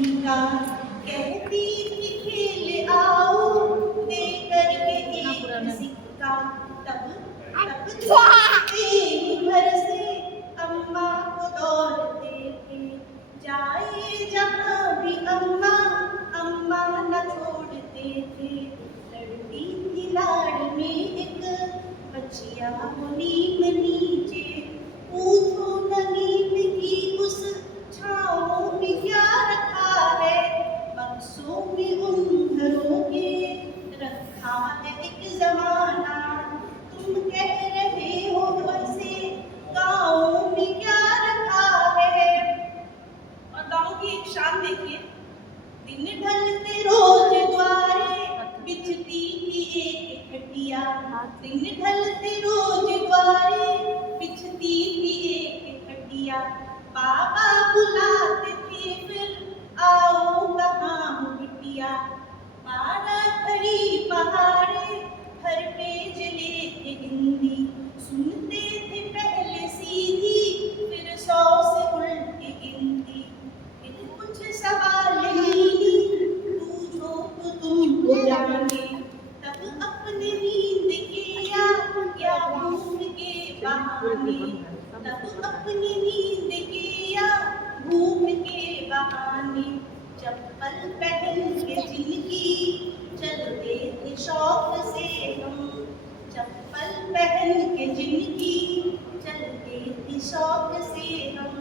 का कहती थी खेल आओ दे करके एक सिक्का। तब तब देखते घर से अम्मा को दौड़ते थे जाए जहाँ भी अम्मा अम्मा न छोड़ते थे। लड़ती थी लाड़ में एक बचिया नीम नीचे पूछो न नीम की उस छाँव में क्या रखा है। बक्सों में उन घरों के रखा है एक जमाना। तुम कह रहे हो वैसे गाँव में क्या रखा है। और गाँव की एक शान देखिए, दिन ढलते रोज द्वारे बिछती थी एक खटिया। दिन ढलते रोज द्वारे बिछती थी एक खटिया। बाबा बुलाते थे फिर आओ कहाँ बिटिया। 12 घड़ी पहाड़े हर पेज लेके हिंदी सुनते थे पहले सीधी फिर 100 से उल्टी गिनती। फिर कुछ सवाल नीली पूछो तो तुमको जाने। तब अपने नींद के या भूख के बहाने। तब अपनी नींद के या भूख के बहाने चप्पल पहन के जिंदगी चलते थे शौक से हम। चप्पल पहन के जिंदगी चलते थे शौक से हम।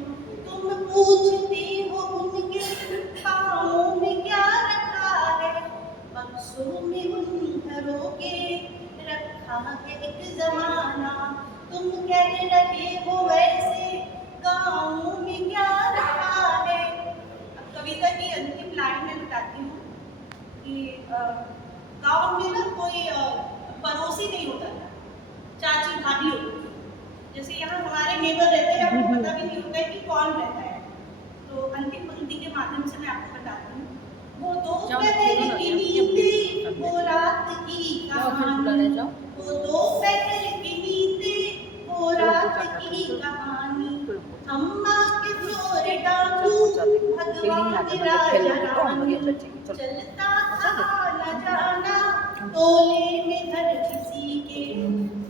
तुम पूछते हो उनके पाँवों में क्या रखा है। बक्सों में उन घरों के रखा है एक जमाना। तुम कह रहे हो वैसे गाँव में क्या रखा है। अब कविता की अंतिम लाइन में बताती हूँ कि गाँव में ना कोई पड़ोसी नहीं होता था, चाची भाभी होती थी। जैसे यहाँ हमारे नेबर रहते हैं, आपको पता भी नहीं होता है कि कौन रहता है। तो अंतिम पंक्ति के माध्यम से मैं आपको बताती हूँ। वो दोपहर की नींदें वो रात की कहानी। वो दोपहर की नींदें वो रात की कहानी। अम्मा के जोर डाकू भगवान राजा चलता था आना जाना टोले में घर किसी के।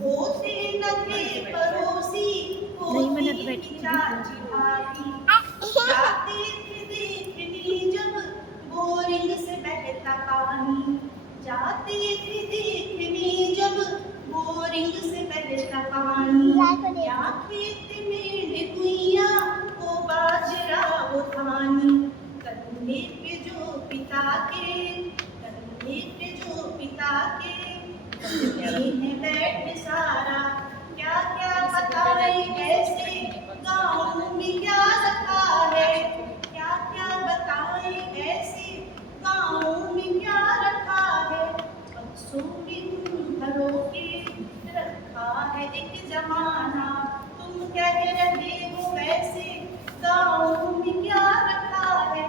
होते न थे पड़ोसी होती चाची भाभी। जाते थे देखने जब बोरिंग से बहता पानी। जाते थे देखने जब बोरिंग से बहता पानी। क्या खेत में कुइया वो बाजरा वो धानी। कंधे पे जो पिता के कंधे पे जो पिता के हैं बैठ सारा। क्या क्या बताए ऐसे गाँव में क्या रखा है। क्या क्या बताए ऐसे गाँव में क्या रखा है। बक्सों में उन घरों के रखा है एक जमाना। तुम कह रहे हो वैसे गाँव में क्या रखा है।